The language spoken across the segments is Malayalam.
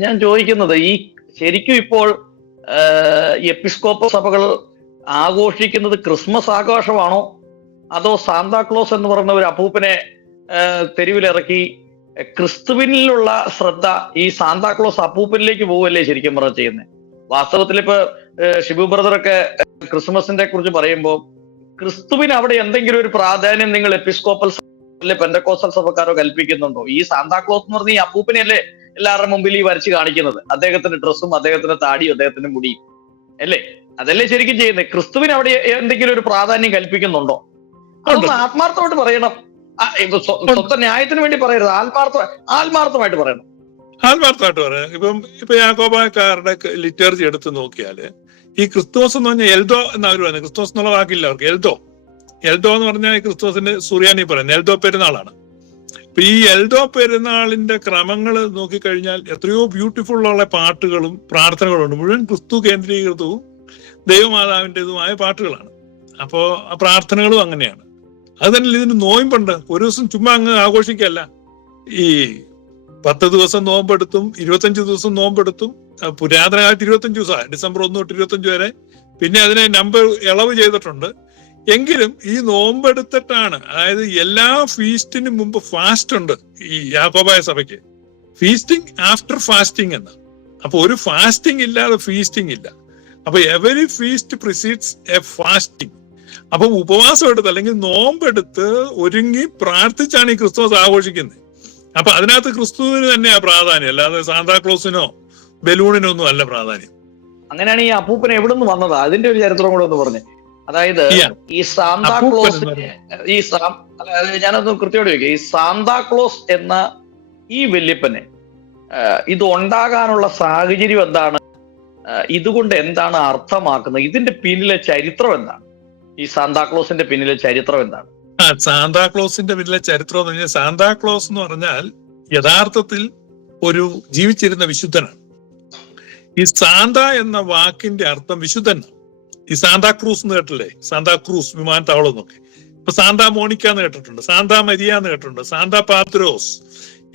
ഞാൻ ചോദിക്കുന്നത് ഈ ശരിക്കും ഇപ്പോൾ എപ്പിസ്കോപ്പ സഭകൾ ആഘോഷിക്കുന്നത് ക്രിസ്മസ് ആഘോഷമാണോ? അതോ സാന്താക്ലോസ് എന്ന് പറയുന്ന ഒരു അപ്പൂപ്പനെ തെരുവിലിറക്കി ക്രിസ്തുവിനിലുള്ള ശ്രദ്ധ ഈ സാന്താക്ലോസ് അപ്പൂപ്പനിലേക്ക് പോവല്ലേ ശരിക്കും പറഞ്ഞ ചെയ്യുന്നത് വാസ്തവത്തിൽ ഇപ്പൊ ഷിബു ബ്രദറൊക്കെ ക്രിസ്മസിന്റെ കുറിച്ച് പറയുമ്പോൾ ക്രിസ്തുവിന് അവിടെ എന്തെങ്കിലും ഒരു പ്രാധാന്യം നിങ്ങൾ എപ്പിസ്കോപ്പൽ സഭയിലെ പെന്തക്കോസ്റ്റൽ സഭക്കാരോ കൽപ്പിക്കുന്നുണ്ടോ? ഈ സാന്താക്ലോസ് എന്ന് പറഞ്ഞ ഈ അപ്പൂപ്പനെയല്ലേ എല്ലാവരുടെ മുമ്പിൽ ഈ വരച്ച് കാണിക്കുന്നത്. അദ്ദേഹത്തിന്റെ ഡ്രസ്സും അദ്ദേഹത്തിന്റെ താടിയും അദ്ദേഹത്തിന്റെ മുടിയും. അല്ലേ? അതല്ലേ ശരിക്കും ചെയ്യുന്നത്? ക്രിസ്തുവിന് അവിടെ എന്തെങ്കിലും ഒരു പ്രാധാന്യം കൽപ്പിക്കുന്നുണ്ടോ? അതൊന്ന് ആത്മാർത്ഥമായിട്ട് പറയണം. സ്വന്തം ന്യായത്തിന് വേണ്ടി പറയരുത്. ആത്മാർത്ഥ ആത്മാർത്ഥമായിട്ട് പറയണം. ആത്മാർത്ഥമായിട്ട് പറയാം ഇപ്പം ഇപ്പൊ യാക്കോബായക്കാരുടെ ലിറ്റർജി എടുത്ത് നോക്കിയാൽ ഈ ക്രിസ്തുമസ് എന്ന് പറഞ്ഞാൽ എൽദോ എന്ന് അവർ പറയുന്നത്? ക്രിസ്തുമസ് എന്നുള്ള വാക്കില്ല അവർക്ക്. എൽദോ. എൽദോ എന്ന് പറഞ്ഞാൽ ക്രിസ്തുമസിന്റെ സുറിയാനി പറയുന്നത്. എൽദോ പെരുന്നാളാണ്. ഇപ്പൊ ഈ എൽദോ പെരുന്നാളിന്റെ ക്രമങ്ങൾ നോക്കിക്കഴിഞ്ഞാൽ എത്രയോ ബ്യൂട്ടിഫുൾ ഉള്ള പാട്ടുകളും പ്രാർത്ഥനകളും ഉണ്ട് മുഴുവൻ ക്രിസ്തു കേന്ദ്രീകൃതവും ദൈവമാതാവിന്റെതുമായ പാട്ടുകളാണ്. അപ്പോ ആ പ്രാർത്ഥനകളും അങ്ങനെയാണ്. അത് തന്നെ ഇതിന് നോയമ്പുണ്ട് ഒരു ദിവസം ചുമ്മാ അങ്ങ് ആഘോഷിക്കല്ല. ഈ പത്ത് ദിവസം നോമ്പെടുത്തും ഇരുപത്തഞ്ച് ദിവസം നോമ്പെടുത്തും പുരാതന കാലത്ത് ഇരുപത്തഞ്ച് ദിവസമാണ്. ഡിസംബർ ഒന്ന് തൊട്ട് ഇരുപത്തഞ്ച് വരെ. പിന്നെ അതിനെ നമ്പർ ഇളവ് ചെയ്തിട്ടുണ്ട്. എങ്കിലും ഈ നോമ്പെടുത്തിട്ടാണ് അതായത് എല്ലാ ഫീസ്റ്റിനും മുമ്പ് ഫാസ്റ്റ് ഉണ്ട് ഈ യാക്കോബായ സഭയ്ക്ക്. ഫീസ്റ്റിംഗ് ആഫ്റ്റർ ഫാസ്റ്റിംഗ് എന്ന് അപ്പൊ ഒരു ഫാസ്റ്റിംഗ് ഇല്ലാതെ ഫീസ്റ്റിംഗ് ഇല്ല. അപ്പൊ every feast precedes a fasting അപ്പൊ ഉപവാസം എടുത്ത് അല്ലെങ്കിൽ നോമ്പെടുത്ത് ഒരുങ്ങി പ്രാർത്ഥിച്ചാണ് ഈ ക്രിസ്തുമസ് ആഘോഷിക്കുന്നത്. അപ്പൊ അതിനകത്ത് ക്രിസ്തുവിന് തന്നെയാ പ്രാധാന്യം അല്ലാതെ സാന്താക്ലോസിനോ ബലൂണിനോ ഒന്നും അല്ല പ്രാധാന്യം. അങ്ങനെയാണ് ഈ അപ്പൂപ്പൻ എവിടെ നിന്ന് വന്നത്? അതിന്റെ ഒരു ചരിത്രം കൂടെ ഒന്ന് പറഞ്ഞേ. അതായത് ഈ സാന്താ ക്ലോസ് ഈ സാം അതായത് ഞാനൊന്ന് കൃത്യമായിട്ട് ചോദിക്കാം. ഈ സാന്താ ക്ലോസ് എന്ന ഈ വല്യപ്പനെ ആഹ്, ഇത് ഉണ്ടാകാനുള്ള സാഹചര്യം എന്താണ്? ഇതുകൊണ്ട് എന്താണ് അർത്ഥമാക്കുന്നത്? ഇതിന്റെ പിന്നിലെ ചരിത്രം എന്താണ്? ഈ സാന്താക്ലോസിന്റെ പിന്നിലെ ചരിത്രം എന്താണ്? സാന്താ സാന്താക്ലോസിന്റെ പിന്നിലെ ചരിത്രം എന്ന് പറഞ്ഞാൽ സാന്താക്ലോസ് എന്ന് പറഞ്ഞാൽ യഥാർത്ഥത്തിൽ ഒരു ജീവിച്ചിരുന്ന വിശുദ്ധനാണ്. ഈ സാന്ത എന്ന വാക്കിന്റെ അർത്ഥം വിശുദ്ധൻ ഈ സാന്താ ക്രൂസ് എന്ന് കേട്ടില്ലേ സാന്താ ക്രൂസ് വിമാനത്താവളം എന്നൊക്കെ. ഇപ്പൊ സാന്താ മോണിക്ക എന്ന് കേട്ടിട്ടുണ്ട് സാന്താ മരിയ എന്ന് കേട്ടിട്ടുണ്ട് സാന്താ പാത്രോസ്.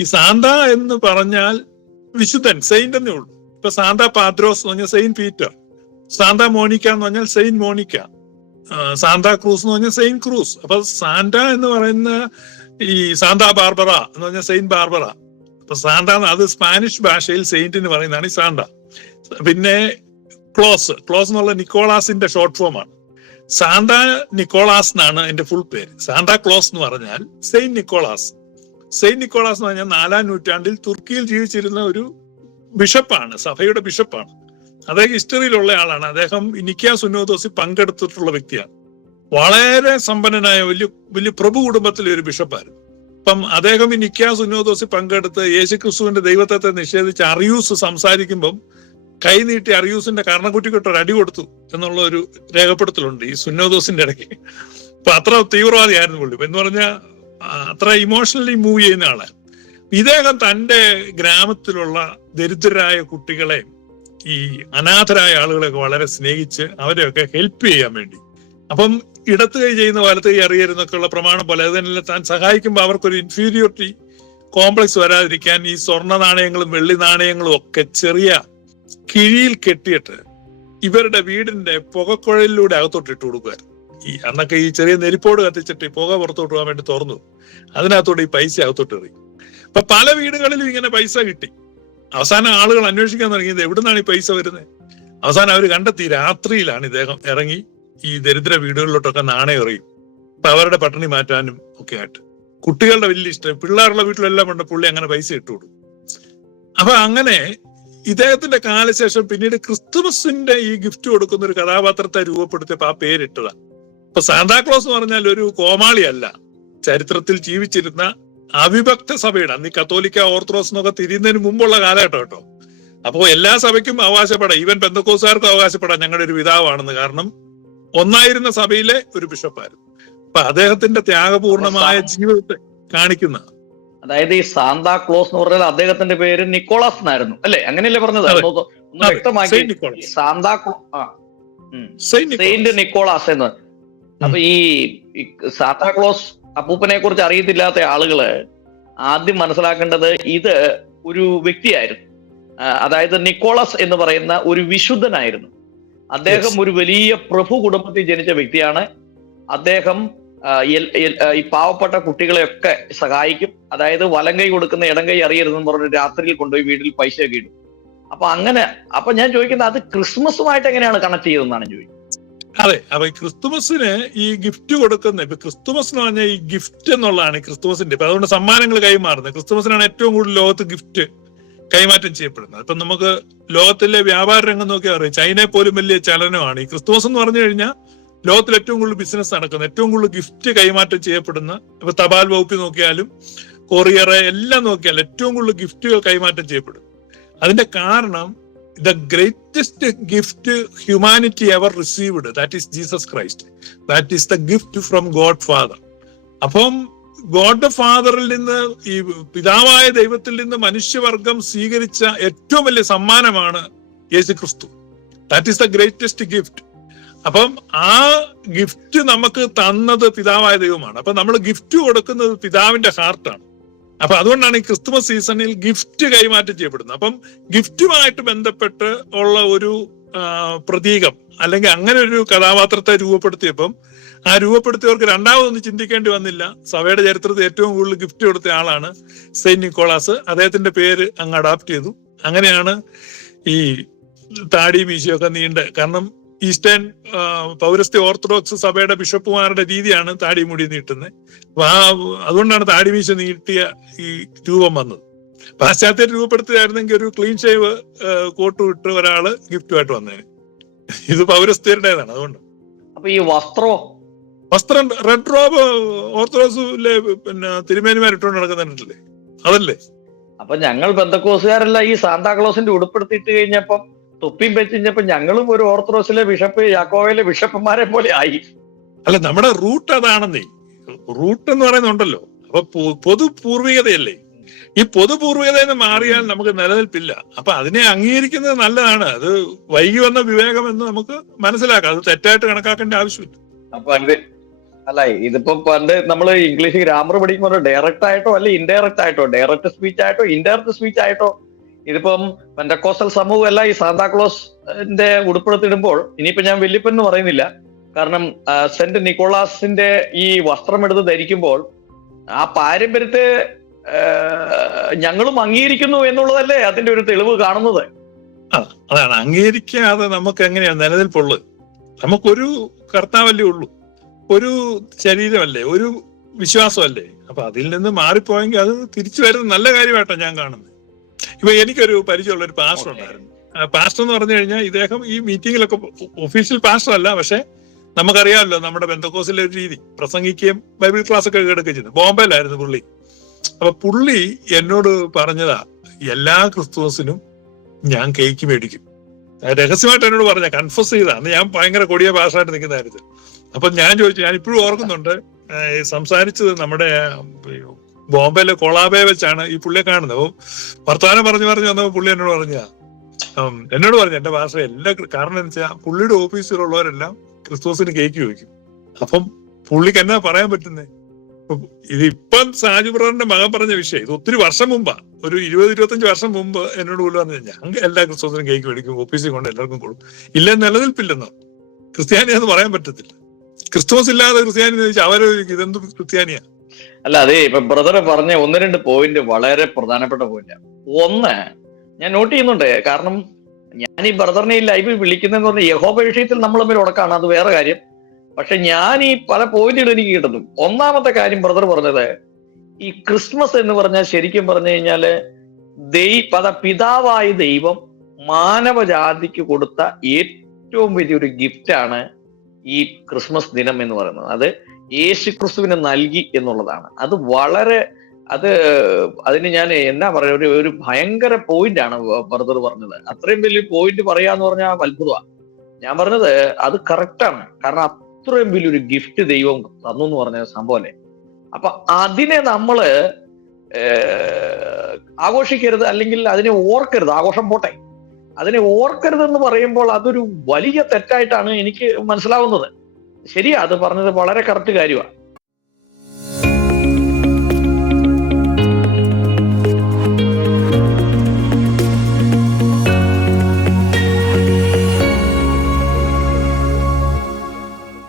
ഈ സാന്താ എന്ന് പറഞ്ഞാൽ വിശുദ്ധൻ സെയിന്റ് എന്നേ ഉള്ളൂ. ഇപ്പൊ സാന്താ പാത്രോസ് എന്ന് പറഞ്ഞാൽ സെയിന്റ് പീറ്റർ. സാന്താ മോണിക്ക എന്ന് പറഞ്ഞാൽ സെയിന്റ് മോണിക്ക. സാന്താ ക്രൂസ് എന്ന് പറഞ്ഞാൽ സെയിന്റ് ക്രൂസ്. അപ്പൊ സാന്റ എന്ന് പറയുന്ന ഈ സാന്താ ബാർബറ എന്ന് പറഞ്ഞാൽ സെയിന്റ് ബാർബറ. അപ്പൊ സാന്ത അത് സ്പാനിഷ് ഭാഷയിൽ സെയിന്റ് എന്ന് പറയുന്നതാണ് ഈ സാന്ത. പിന്നെ ക്ലോസ് ക്ലോസ് എന്നുള്ള നിക്കോളാസിന്റെ ഷോർട്ട് ഫോം ആണ്. സാന്ത നിക്കോളാസ് എന്നാണ് എന്റെ ഫുൾ പേര്. സാന്ത ക്ലോസ് എന്ന് പറഞ്ഞാൽ സെയിന്റ് നിക്കോളാസ്. സെയിന്റ് നിക്കോളാസ് എന്ന് പറഞ്ഞാൽ നാലാം നൂറ്റാണ്ടിൽ തുർക്കിയിൽ ജീവിച്ചിരുന്ന ഒരു ബിഷപ്പാണ് സഭയുടെ ബിഷപ്പാണ്. അദ്ദേഹം ഹിസ്റ്ററിയിലുള്ള ആളാണ്. അദ്ദേഹം നിക്കിയ സുനോദോസി പങ്കെടുത്തിട്ടുള്ള വ്യക്തിയാണ്. വളരെ സമ്പന്നനായ വലിയ വലിയ പ്രഭു കുടുംബത്തിലെ ഒരു ബിഷപ്പായിരുന്നു. അപ്പം അദ്ദേഹം ഈ നിക്കിയ സുനോദോസി പങ്കെടുത്ത് യേശുക്രിസ്തുവിന്റെ ദൈവത്വത്തെ നിഷേധിച്ച് അറിയൂസ് സംസാരിക്കുമ്പം കൈനീട്ടി അറിയൂസിന്റെ കർണക്കുറ്റിക്കൊട്ട് ഒരു അടി കൊടുത്തു എന്നുള്ള ഒരു രേഖപ്പെടുത്തലുണ്ട് ഈ സുന്നോദോസിന്റെ ഇടയ്ക്ക്. അപ്പൊ അത്ര തീവ്രവാദിയായിരുന്നു പുള്ളി. എന്ന് പറഞ്ഞാൽ അത്ര ഇമോഷണലി മൂവ് ചെയ്യുന്ന ആളാണ് ഇദ്ദേഹം തന്റെ ഗ്രാമത്തിലുള്ള ദരിദ്രരായ കുട്ടികളെ ഈ അനാഥരായ ആളുകളെയൊക്കെ വളരെ സ്നേഹിച്ച് അവരെയൊക്കെ ഹെൽപ്പ് ചെയ്യാൻ വേണ്ടി. അപ്പം ഇടത്ത് കൈ ചെയ്യുന്ന വലത്ത് കൈ അറിയരുന്നൊക്കെയുള്ള പ്രമാണം പോലെ അത് തന്നെ താൻ സഹായിക്കുമ്പോൾ അവർക്കൊരു ഇൻഫീരിയോറിറ്റി കോംപ്ലക്സ് വരാതിരിക്കാൻ ഈ സ്വർണ നാണയങ്ങളും വെള്ളി നാണയങ്ങളും ഒക്കെ ചെറിയ കിഴിയിൽ കെട്ടിയിട്ട് ഇവരുടെ വീടിന്റെ പുകക്കുഴലിലൂടെ അകത്തോട്ട് ഇട്ട് കൊടുക്കുമായിരുന്നു ഈ അന്നൊക്കെ ഈ ചെറിയ നെരിപ്പോട് കത്തിച്ചിട്ട് ഈ പുക പുറത്തോട്ട് പോകാൻ വേണ്ടി തുറന്നു. അതിനകത്തോട്ട് ഈ പൈസ അകത്തോട്ട് എറി. അപ്പൊ പല വീടുകളിലും ഇങ്ങനെ പൈസ കിട്ടി. അവസാനം ആളുകൾ അന്വേഷിക്കാൻ തുടങ്ങിയത് എവിടുന്നാണ് ഈ പൈസ വരുന്നത് അവസാനം അവർ കണ്ടെത്തി രാത്രിയിലാണ് ഇദ്ദേഹം ഇറങ്ങി ഈ ദരിദ്ര വീടുകളിലോട്ടൊക്കെ നാണയം എറിയും അപ്പൊ അവരുടെ പട്ടിണി മാറ്റാനും ഒക്കെ ആയിട്ട്. കുട്ടികളുടെ വലിയ ഇഷ്ടം പിള്ളേരുള്ള വീട്ടിലെല്ലാം ഉണ്ട് പുള്ളി അങ്ങനെ പൈസ ഇട്ടു കൊടുക്കും. അപ്പൊ അങ്ങനെ ഇദ്ദേഹത്തിന്റെ കാലശേഷം പിന്നീട് ക്രിസ്തുമസിന്റെ ഈ ഗിഫ്റ്റ് കൊടുക്കുന്ന ഒരു കഥാപാത്രത്തെ രൂപപ്പെടുത്തിയപ്പോ ആ പേരിട്ടതാ. ഇപ്പൊ സാന്താക്ലോസ് എന്ന് പറഞ്ഞാൽ ഒരു കോമാളിയല്ല. ചരിത്രത്തിൽ ജീവിച്ചിരുന്ന അവിഭക്ത സഭയുടെ അന്ന് ഈ കത്തോലിക്ക ഓർത്തഡോക്സ് എന്നൊക്കെ തിരിയുന്നതിന് മുമ്പുള്ള കാലഘട്ടം കേട്ടോ അപ്പോ എല്ലാ സഭയ്ക്കും അവകാശപ്പെടാം. ഈവൻ പെന്തക്കോസുകാർക്കും അവകാശപ്പെടാം. ഞങ്ങളുടെ ഒരു പിതാവാണെന്ന് കാരണം ഒന്നായിരുന്ന സഭയിലെ ഒരു ബിഷപ്പായിരുന്നു അപ്പൊ അദ്ദേഹത്തിന്റെ ത്യാഗപൂർണമായ ജീവിതത്തെ കാണിക്കുന്ന അതായത് ഈ സാന്താ ക്ലോസ് എന്ന് പറഞ്ഞാൽ അദ്ദേഹത്തിന്റെ പേര് നിക്കോളാസ് എന്നായിരുന്നു. അല്ലെ? അങ്ങനെയല്ലേ പറഞ്ഞത്. ഒന്ന് വ്യക്തമാക്കി. സെയിന്റ് ഈ നിക്കോളാസ്. Santa Saint Nicholas. എന്ന്. അപ്പൊ ഈ സാന്താ ക്ലോസ് അപ്പൂപ്പനെ കുറിച്ച് അറിയത്തില്ലാത്ത ആളുകൾ ആദ്യം മനസ്സിലാക്കേണ്ടത് ഇത് ഒരു വ്യക്തിയായിരുന്നു. അതായത് നിക്കോളസ് എന്ന് പറയുന്ന ഒരു വിശുദ്ധനായിരുന്നു. അദ്ദേഹം ഒരു വലിയ പ്രഭു കുടുംബത്തിൽ ജനിച്ച വ്യക്തിയാണ്. അദ്ദേഹം ഈ പാവപ്പെട്ട കുട്ടികളെയൊക്കെ സഹായിക്കും. അതായത് വലം കൈ കൊടുക്കുന്ന ഇടം കൈ അറിയരുതെന്ന് പറഞ്ഞ് രാത്രിയിൽ കൊണ്ടുപോയി വീട്ടിൽ പൈസ ഒക്കെ ഇടും. അപ്പൊ അങ്ങനെ അപ്പൊ ഞാൻ ചോദിക്കുന്നത് അത് ക്രിസ്മസുമായിട്ട് എങ്ങനെയാണ് കണക്ട് ചെയ്തതെന്നാണ് ചോദിക്കുന്നത്. അതെ അപ്പൊ ഈ ക്രിസ്തുമസിന് ഈ ഗിഫ്റ്റ് കൊടുക്കുന്ന ഇപ്പൊ ക്രിസ്തുമസ് എന്ന് പറഞ്ഞാൽ ഈ ഗിഫ്റ്റ് എന്നുള്ളതാണ് ക്രിസ്തുമസിന്റെ ഇപ്പൊ അതുകൊണ്ട് സമ്മാനങ്ങൾ കൈമാറുന്നത്. ക്രിസ്തുമസിനാണ് ഏറ്റവും കൂടുതൽ ലോകത്ത് ഗിഫ്റ്റ് കൈമാറ്റം ചെയ്യപ്പെടുന്നത്. ഇപ്പൊ നമുക്ക് ലോകത്തിലെ വ്യാപാര രംഗം നോക്കിയാൽ അറിയാം. ചൈനയെ പോലും വലിയ ചലനമാണ്. ഈ ക്രിസ്തുമസ് എന്ന് പറഞ്ഞു കഴിഞ്ഞാൽ ലോകത്തിൽ ഏറ്റവും കൂടുതൽ ബിസിനസ് നടക്കുന്നത് ഏറ്റവും കൂടുതൽ ഗിഫ്റ്റ് കൈമാറ്റം ചെയ്യപ്പെടുന്ന ഇപ്പൊ തപാൽ വകുപ്പിൽ നോക്കിയാലും കൊറിയർ എല്ലാം നോക്കിയാലും ഏറ്റവും കൂടുതൽ ഗിഫ്റ്റുകൾ കൈമാറ്റം ചെയ്യപ്പെടും. അതിന്റെ കാരണം the greatest gift humanity ever received that is Jesus Christ that is the gift from God Father അപ്പം ഗോഡ് ഫാദറിൽ നിന്ന് ഈ പിതാവായ ദൈവത്തിൽ നിന്ന് മനുഷ്യവർഗം സ്വീകരിച്ച ഏറ്റവും വലിയ സമ്മാനമാണ് യേശു ക്രിസ്തു that is the greatest gift അപ്പം ആ ഗിഫ്റ്റ് നമുക്ക് തന്നത് പിതാവായ ദൈവമാണ്. അപ്പൊ നമ്മൾ ഗിഫ്റ്റ് കൊടുക്കുന്നത് പിതാവിന്റെ ഹാർട്ടാണ് അപ്പൊ അതുകൊണ്ടാണ് ഈ ക്രിസ്തുമസ് സീസണിൽ ഗിഫ്റ്റ് കൈമാറ്റം ചെയ്യപ്പെടുന്നത്. അപ്പം ഗിഫ്റ്റുമായിട്ട് ബന്ധപ്പെട്ട് ഉള്ള ഒരു പ്രതീകം അല്ലെങ്കിൽ അങ്ങനെ ഒരു കഥാപാത്രത്തെ രൂപപ്പെടുത്തിയപ്പം ആ രൂപപ്പെടുത്തിയവർക്ക് രണ്ടാമതൊന്നും ചിന്തിക്കേണ്ടി വന്നില്ല. സഭയുടെ ചരിത്രത്തിൽ ഏറ്റവും കൂടുതൽ ഗിഫ്റ്റ് കൊടുത്ത ആളാണ് സെയിന്റ് നിക്കോളാസ്. അദ്ദേഹത്തിന്റെ പേര് അങ്ങ് അഡാപ്റ്റ് ചെയ്തു. അങ്ങനെയാണ് ഈ താടി വീശിയൊക്കെ നീണ്ട്. കാരണം ഈസ്റ്റേൺ പൗരസ്ത്യ ഓർത്തഡോക്സ് സഭയുടെ ബിഷപ്പുമാരുടെ രീതിയാണ് താടി മുടി നീട്ടുന്നത്. അപ്പൊ ആ അതുകൊണ്ടാണ് താടി മീശ നീട്ടിയ ഈ രൂപം വന്നത്. പാശ്ചാത്യ രൂപപ്പെടുത്തുകയായിരുന്നെങ്കിൽ ഒരു ക്ലീൻ ഷേവ് കോട്ട് ഇട്ട് ഒരാൾ ഗിഫ്റ്റുമായിട്ട് വന്നേനെ. ഇത് പൗരസ്ത്യരുടേതാണ് അതുകൊണ്ട് അപ്പൊ ഈ വസ്ത്രോ? വസ്ത്രം റെഡ് റോബ് ഓർത്തഡോക്സിലെ പിന്നെ തിരുമേനിമാർ ഇട്ടുകൊണ്ട് നടക്കുന്നുണ്ടല്ലേ? അതല്ലേ? അപ്പൊ ഞങ്ങൾ ബന്ധക്കോസുകാരെല്ലാം ഈ സാന്താക്ലോസിന്റെ ഉടുപ്പെടുത്തിയിട്ട് കഴിഞ്ഞപ്പം തൊപ്പിയും വെച്ച് കഴിഞ്ഞപ്പോ ഞങ്ങളും ഒരു ഓർത്തഡോക്സിലെ ബിഷപ്പ് യാക്കോവയിലെ ബിഷപ്പുമാരെ പോലെ ആയി. അല്ല നമ്മുടെ റൂട്ട് അതാണെന്നേ. റൂട്ട് എന്ന് പറയുന്നുണ്ടല്ലോ. അപ്പൊ പൊതുപൂർവികതയല്ലേ? പൊതു പൂർവികതയല്ലേ ഈ പൊതു എന്ന് മാറിയാൽ നമുക്ക് നിലനിൽപ്പില്ല. അപ്പൊ അതിനെ അംഗീകരിക്കുന്നത് നല്ലതാണ്. അത് വൈകി വന്ന വിവേകം എന്ന് നമുക്ക് മനസ്സിലാക്കാം. അത് തെറ്റായിട്ട് കണക്കാക്കേണ്ട ആവശ്യമില്ല. അപ്പൊ അല്ല ഇതിപ്പോ പണ്ട് നമ്മൾ ഇംഗ്ലീഷ് ഗ്രാമർ പഠിക്കുമ്പോൾ ഡയറക്റ്റ് ആയിട്ടോ അല്ലെ ഇൻഡയറക്റ്റ് ആയിട്ടോ ഡയറക്റ്റ് സ്പീച്ച് ആയിട്ടോ ഇൻഡയറക്റ്റ് സ്പീച്ച് ആയിട്ടോ ഇതിപ്പം പെന്തക്കോസ്റ്റൽ സമൂഹം എല്ലാം ഈ സാന്താക്ലോസിന്റെ ഉടുപ്പെടുത്തിടുമ്പോൾ ഇനിയിപ്പോ ഞാൻ വല്യപ്പൻ എന്ന് പറയുന്നില്ല. കാരണം സെന്റ് നിക്കോളാസിന്റെ ഈ വസ്ത്രം എടുത്ത് ധരിക്കുമ്പോൾ ആ പാരമ്പര്യത്തെ ഞങ്ങളും അംഗീകരിക്കുന്നു എന്നുള്ളതല്ലേ അതിന്റെ ഒരു തെളിവ് കാണുന്നത്? അതാണ്. അംഗീകരിക്കാതെ നമുക്ക് എങ്ങനെയാണ് നിലനിൽപ്പുള്ളത് നമുക്കൊരു കർത്താവല്ലേ ഉള്ളൂ. ഒരു ശരീരമല്ലേ ഒരു വിശ്വാസമല്ലേ. അപ്പൊ അതിൽ നിന്ന് മാറിപ്പോയെങ്കിൽ അത് തിരിച്ചു വരുന്നത് നല്ല കാര്യമായിട്ടാണ് ഞാൻ കാണുന്നത്. ഇപ്പൊ എനിക്കൊരു പരിചയമുള്ള ഒരു പാസ്റ്റർ ഉണ്ടായിരുന്നു. പാസ്റ്റർ എന്ന് പറഞ്ഞു കഴിഞ്ഞാൽ ഇദ്ദേഹം ഈ മീറ്റിങ്ങിലൊക്കെ ഒഫീഷ്യൽ പാസ്റ്റർ അല്ല പക്ഷെ നമുക്കറിയാമല്ലോ നമ്മുടെ ബന്ധക്കോസിലെ ഒരു രീതി. പ്രസംഗിക്കുകയും ബൈബിൾ ക്ലാസ് ഒക്കെ എടുക്കുകയും ചെയ്തു. ബോംബെയിലായിരുന്നു പുള്ളി. അപ്പൊ പുള്ളി എന്നോട് പറഞ്ഞതാ എല്ലാ ക്രിസ്തുവസിനും ഞാൻ കേക്ക് മേടിക്കും. രഹസ്യമായിട്ട് എന്നോട് പറഞ്ഞ കൺഫ്യൂസ് ചെയ്താ. അന്ന് ഞാൻ ഭയങ്കര കൊടിയ പാസ്റ്ററായിട്ട് നിൽക്കുന്ന കാര്യത്തിൽ. അപ്പൊ ഞാൻ ചോദിച്ചു ഞാൻ ഇപ്പോഴും ഓർക്കുന്നുണ്ട് സംസാരിച്ചത് നമ്മുടെ ബോംബെയിലെ കൊളാബെ വെച്ചാണ് ഈ പുള്ളിയെ കാണുന്നത്. വർത്തമാനം പറഞ്ഞു പറഞ്ഞു വന്നപ്പോ പുള്ളി എന്നോട് പറഞ്ഞ എന്നോട് പറഞ്ഞു എന്റെ ഭാഷ എല്ലാ കാരണം എന്ന് വെച്ചാൽ പുള്ളിയുടെ ഓഫീസിലുള്ളവരെല്ലാം ക്രിസ്തുസിന് കേക്ക് ചോദിക്കും. അപ്പം പുള്ളിക്ക് എന്നാ പറയാൻ പറ്റുന്നേ? ഇതിപ്പം സാജു ബ്രദറിന്റെ മകൻ പറഞ്ഞ വിഷയം ഇത് ഒത്തിരി വർഷം മുമ്പാ ഒരു ഇരുപത് ഇരുപത്തഞ്ച് വർഷം മുമ്പ് എന്നോട് പുള്ളി പറഞ്ഞു ഞങ്ങൾ എല്ലാ ക്രിസ്തുസിനും കേക്ക് മേടിക്കും ഓഫീസിൽ കൊണ്ട് എല്ലാവർക്കും കൊടുക്കും. ഇല്ല നിലനിൽപ്പില്ലെന്നോ. ക്രിസ്ത്യാനിയാന്ന് പറയാൻ പറ്റത്തില്ല. ക്രിസ്തുമസ് ഇല്ലാതെ ക്രിസ്ത്യാനി എന്ന് ചോദിച്ചാൽ അവർ ഇതെന്ത് ക്രിസ്ത്യാനിയാ? അല്ല അതെ ഇപ്പൊ ബ്രദർ പറഞ്ഞ ഒന്ന് രണ്ട് പോയിന്റ് വളരെ പ്രധാനപ്പെട്ട പോയിന്റ് ഒന്ന് ഞാൻ നോട്ട് ചെയ്യുന്നുണ്ട്. കാരണം ഞാൻ ഈ ബ്രദറിനെ ഈ ലൈവിൽ വിളിക്കുന്നതെന്ന് പറഞ്ഞാൽ യഹോബ വിഷയത്തിൽ നമ്മൾ തമ്മിൽ ഉടക്കാണ്. അത് വേറെ കാര്യം. പക്ഷെ ഞാൻ ഈ പല പോയിന്റുകൾ എനിക്ക് കിട്ടുന്നു. ഒന്നാമത്തെ കാര്യം ബ്രദർ പറഞ്ഞത് ഈ ക്രിസ്മസ് എന്ന് പറഞ്ഞാൽ ശരിക്കും പറഞ്ഞു കഴിഞ്ഞാൽ ദൈ പത പിതാവായ ദൈവം മാനവജാതിക്ക് കൊടുത്ത ഏറ്റവും വലിയൊരു ഗിഫ്റ്റാണ് ഈ ക്രിസ്മസ് ദിനം എന്ന് പറയുന്നത്. അത് യേശു ക്രിസ്തുവിന് നൽകി എന്നുള്ളതാണ്. അത് വളരെ അത് അതിന് ഞാൻ എന്നാ പറയുക ഒരു ഒരു ഭയങ്കര പോയിന്റ് ആണ് ബ്രദർ പറഞ്ഞത്. അത്രയും വലിയ പോയിന്റ് പറയാന്ന് പറഞ്ഞാൽ അത്ഭുതമാണ് ഞാൻ പറഞ്ഞത് അത് കറക്റ്റാണ് കാരണം അത്രയും വലിയൊരു ഗിഫ്റ്റ് ദൈവം തന്നു എന്ന് പറഞ്ഞ സംഭവല്ലേ അപ്പൊ അതിനെ നമ്മൾ ആഘോഷിക്കരുത് അല്ലെങ്കിൽ അതിനെ ഓർക്കരുത്. ആഘോഷം പോട്ടെ. അതിനെ ഓർക്കരുത് എന്ന് പറയുമ്പോൾ അതൊരു വലിയ തെറ്റായിട്ടാണ് എനിക്ക് മനസ്സിലാവുന്നത്. ശരിയാ അത് പറഞ്ഞത് വളരെ കറക്റ്റ് കാര്യമാണ്